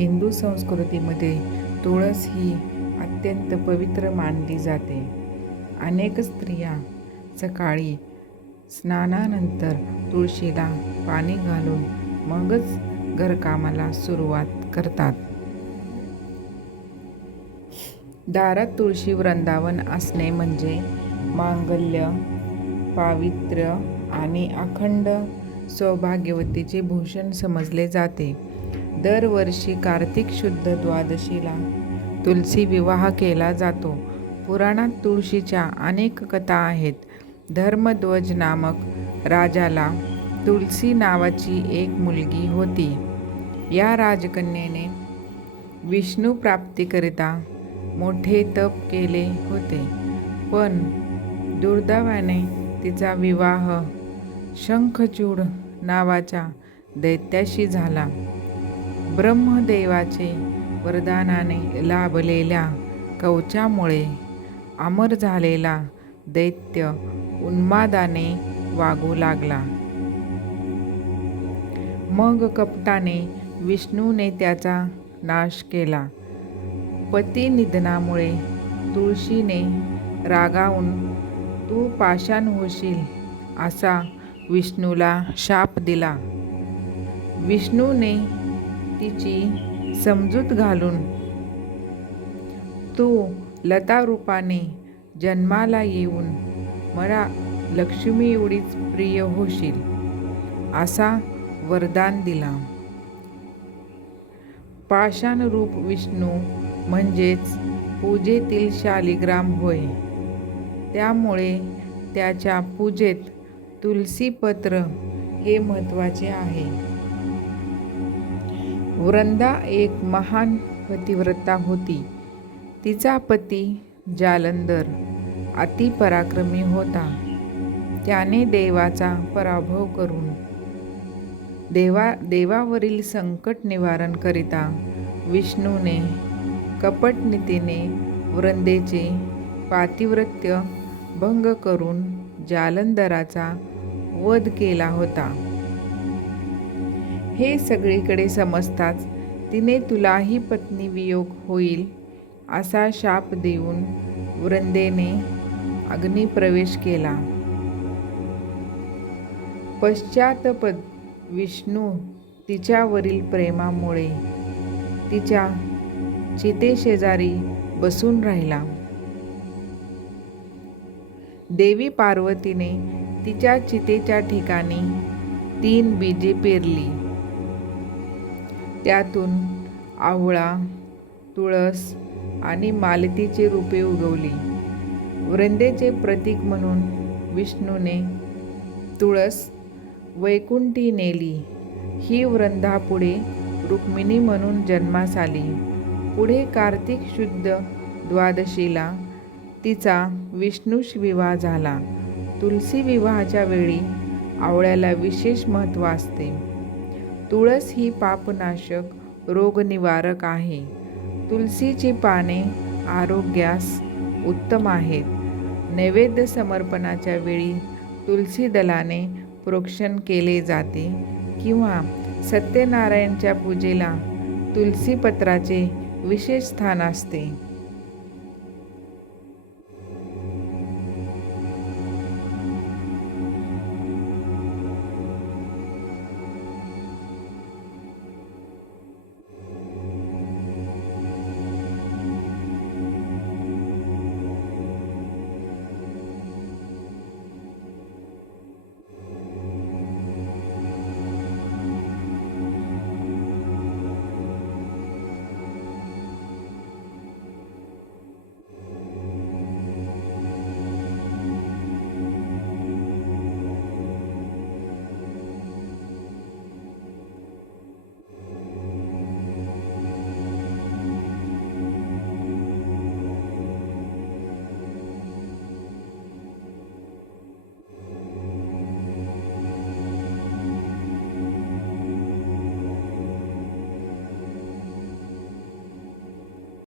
हिंदू संस्कृतीमध्ये तुळस ही अत्यंत पवित्र मानली जाते. अनेक स्त्रिया सकाळी स्नानानंतर तुळशीला पाणी घालून मगच घरकामाला सुरुवात करतात. दारात तुळशी वृंदावन असणे म्हणजे मांगल्य पावित्र्य आणि अखंड सौभाग्यवतीचे भूषण समजले जाते. दरवर्षी कार्तिक शुद्ध द्वादशीला तुलसी विवाह केला जातो. पुराणात तुळशीच्या अनेक कथा आहेत. धर्मध्वज नामक राजाला तुलसी नावाची एक मुलगी होती. या राजकन्येने विष्णू प्राप्तीकरिता मोठे तप केले होते. पण दुर्दैवाने तिचा विवाह शंखचूड नावाच्या दैत्याशी झाला. ब्रह्मदेवाचे वरदानाने लाभलेल्या कवचामुळे अमर झालेला दैत्य उन्मादाने वागू लागला. मग कपटाने विष्णूने त्याचा नाश केला. पती निधनामुळे तुळशीने रागावून तू पाषाण होशील असा विष्णूला शाप दिला. विष्णूने तिची समजूत घालून. तू लता रूपाने जन्माला येऊन मला लक्ष्मी एवढीच प्रिय होशील असा वरदान दिला. पाषाणरूप विष्णू म्हणजेच पूजेतील शालिग्राम होय. त्यामुळे त्याच्या पूजेत तुलसीपत्र हे महत्त्वाचे आहे. वृंदा एक महान पतिव्रता होती. तिचा पती जालंधर अतिपराक्रमी होता. त्याने देवाचा पराभव करून देवा देवावरील संकट निवारण करिता विष्णूने कपटनीतीने वृंदेचे पातिव्रत्य भंग करून जालंधराचा वध केला होता. हे सगळीकडे समजताच तिने तुलाही पत्नी वियोग होईल असा शाप देऊन वृंदेने अग्निप्रवेश केला. पश्चातपद विष्णू तिच्यावरील प्रेमामुळे तिच्या चितेशेजारी बसून राहिला. देवी पार्वतीने तिच्या चितेच्या ठिकाणी तीन बीजे पेरली. त्यातून आवळा तुळस आणि मालतीची रूपे उगवली. वृंदेचे प्रतीक म्हणून विष्णूने तुळस वैकुंठी नेली. ही वृंदापुढे रुक्मिणी म्हणून जन्मास आली. पुढे कार्तिक शुद्ध द्वादशीला तिचा विष्णूश विवाह झाला. तुलसी विवाहाच्या वेळी आवळ्याला विशेष महत्त्व असते. तुळस ही पापनाशक रोगनिवारक आहे. तुलसीची पाने आरोग्यास उत्तम आहेत. नैवेद्य समर्पणाच्या वेळी तुलसी दलाने प्रोक्षण केले जाते किंवा सत्यनारायणच्या पूजेला तुलसीपत्राचे विशेष स्थान असते.